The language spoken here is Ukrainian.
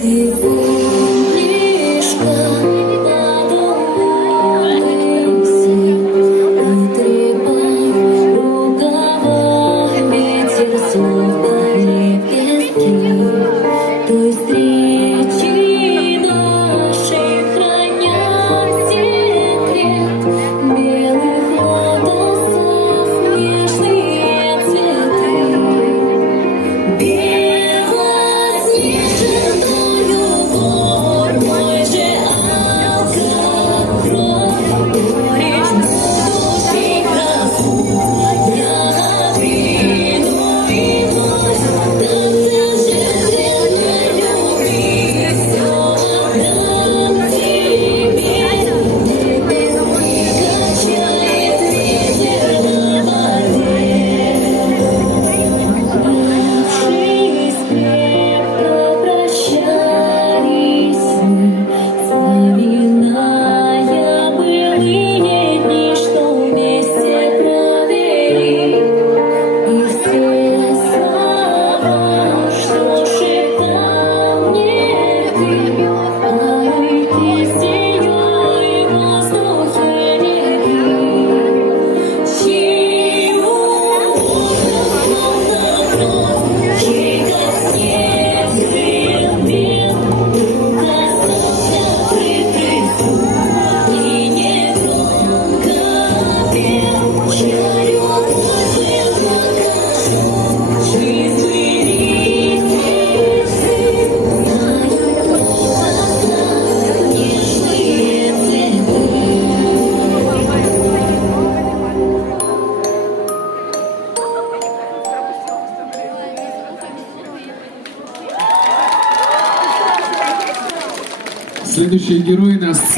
Ты помнишь, когда улыбался и трепал рукава ветер словно лепестки той встречи нашей, храня секрет белых лотосов, нежные цветы. Следующий герой на сцене.